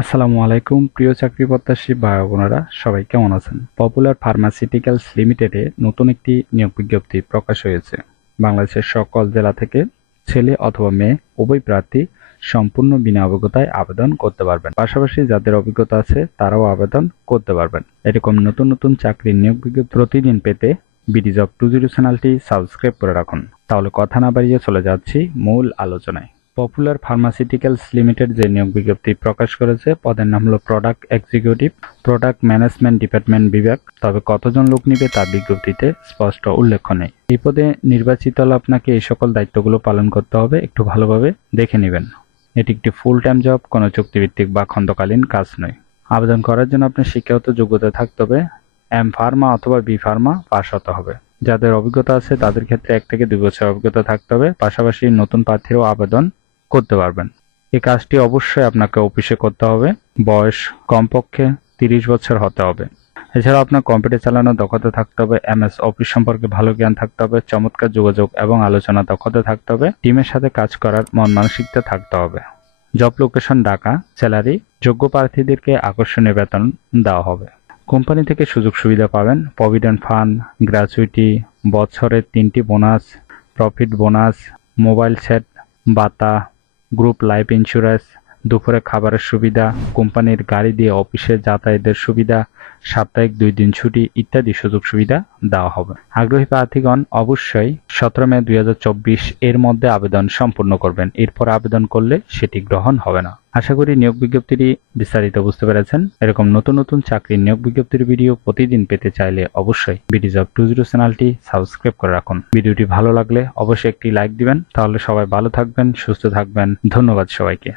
আসসালামু আলাইকুম প্রিয় চাকরি প্রত্যাশী ভাই বোনেরা, সবাই কেমন আছেন? পপুলার ফার্মাসিউটিক্যালস লিমিটেডে নতুন একটি নিয়োগ বিজ্ঞপ্তি প্রকাশ হয়েছে। বাংলাদেশের সকল জেলা থেকে ছেলে অথবা মেয়ে উভয় প্রার্থী সম্পূর্ণ বিনা অভিজ্ঞতায় আবেদন করতে পারবেন। পাশাপাশি যাদের অভিজ্ঞতা আছে তারাও আবেদন করতে পারবেন। এরকম নতুন নতুন চাকরির নিয়োগ বিজ্ঞপ্তি প্রতিদিন পেতে বিডি জব 20 চ্যানেলটি সাবস্ক্রাইব করে রাখুন। তাহলে কথা না বাড়িয়ে চলে যাচ্ছি মূল আলোচনায়। পপুলার ফার্মাসিউটিক্যালস লিমিটেড যে নিয়োগ বিজ্ঞপ্তি প্রকাশ করেছে, পদের নাম হলো product executive, product management department বিভাগ। তবে কতজন লোক নিবে তা বিজ্ঞপ্তিতে স্পষ্ট উল্লেখ নেই। এই পদে নির্বাচিত হলে আপনাকে এই সকল দায়িত্বগুলো পালন করতে হবে, একটু ভালোভাবে দেখে নেবেন। এটি একটি ফুল টাইম জব, কোনো চুক্তিভিত্তিক বা খণ্ডকালীন কাজ নয়। আবেদন করার জন্য আপনার শিক্ষাগত যোগ্যতা থাকতে হবে এম ফার্মা অথবা বি ফার্মা পাস হতে হবে। যাদের অভিজ্ঞতা আছে তাদের ক্ষেত্রে 1 থেকে 2 বছর অভিজ্ঞতা থাকতে হবে। পাশাপাশি নতুন প্রার্থীরাও আবেদন করতে পারবেন। এই কাজটি অবশ্যই আপনাকে অফিসে করতে হবে। বয়স কমপক্ষে 30 বছর হতে হবে। এছাড়াও আপনার কম্পিউটার চালানোর দক্ষতা থাকতে হবে, এমএস অফিস সম্পর্কে ভালো জ্ঞান থাকতে হবে, চমৎকার যোগাযোগ এবং আলোচনা দক্ষতা থাকতে হবে, টিমের সাথে কাজ করার মন মানসিকতা থাকতে হবে। Job location Dhaka. স্যালারি যোগ্য প্রার্থীদেরকে আকর্ষণীয় বেতন দেওয়া হবে। কোম্পানি থেকে সুযোগ সুবিধা পাবেন প্রভিডেন্ট ফান্ড, গ্র্যাচুইটি, বছরের 3টি bonus, profit bonus, mobile set, ভাতা, গ্রুপ লাইফ ইন্স্যুরেন্স, দুপুরে খাবারের সুবিধা, কোম্পানির গাড়ি দিয়ে অফিসে যাতায়াতের সুবিধা, সাপ্তাহিক 2 দিন ছুটি ইত্যাদি সুযোগ সুবিধা দেওয়া হবে। আগ্রহী প্রার্থীগণ অবশ্যই 17 মে 2024 এর মধ্যে আবেদন সম্পূর্ণ করবেন। এরপর আবেদন করলে সেটি গ্রহণ হবে না। আশা করি নিয়োগ বিজ্ঞপ্তিটি বিস্তারিত বুঝতে পেরেছেন। এরকম নতুন নতুন চাকরির নিয়োগ বিজ্ঞপ্তির ভিডিও প্রতিদিন পেতে চাইলে অবশ্যই বিডি জব 20 চ্যানেলটি সাবস্ক্রাইব করে রাখুন। ভিডিওটি ভালো লাগলে অবশ্যই একটি লাইক দিবেন। তাহলে সবাই ভালো থাকবেন, সুস্থ থাকবেন। ধন্যবাদ সবাইকে।